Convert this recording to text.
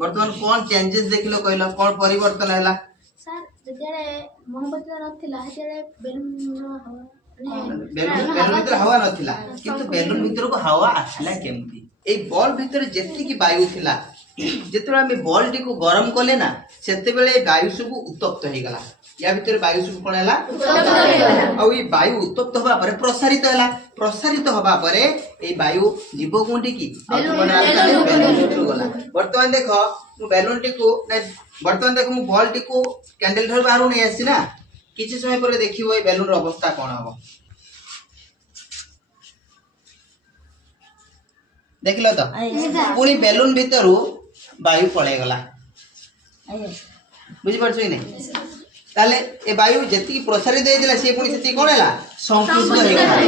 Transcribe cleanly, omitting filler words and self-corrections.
वर्तमान कौन चेंजेस देखिलो कहलो कौन परिवर्तन हैला सर जदे मोमबत्ती नथिला हेते बेलून भीतर हवा नथिला किंतु बेलून भीतर को हवा आसला केमती ए बॉल भीतर जेति की वायु थिला जेतरा हम बॉल टी को गरम कले ना सेते बेले वायु सब उत्तप्त हे गला या भीतर वायु सब कोन हैला उत्तप्त हे गला आ ई वायु उत्तप्त होबा परे प्रसारित होबा परे ए वायु जीव कोंटी की बेलून भीतर गला वर्तमान देखो मु बेलून टी को वर्तमान देखो मु बॉल टी को कैंडल धर बाहर नहीं आसी ना किछि समय परे देखिबो ए बेलून रो अवस्था कोन हबो देखलो तो पुणी बेलून भीतर वायु पळे गला बुझी पड़छ कि नहीं ताले ए वायु जति प्रसारित हेला से पुणी सेति कोन हैला संकुचित हे गला।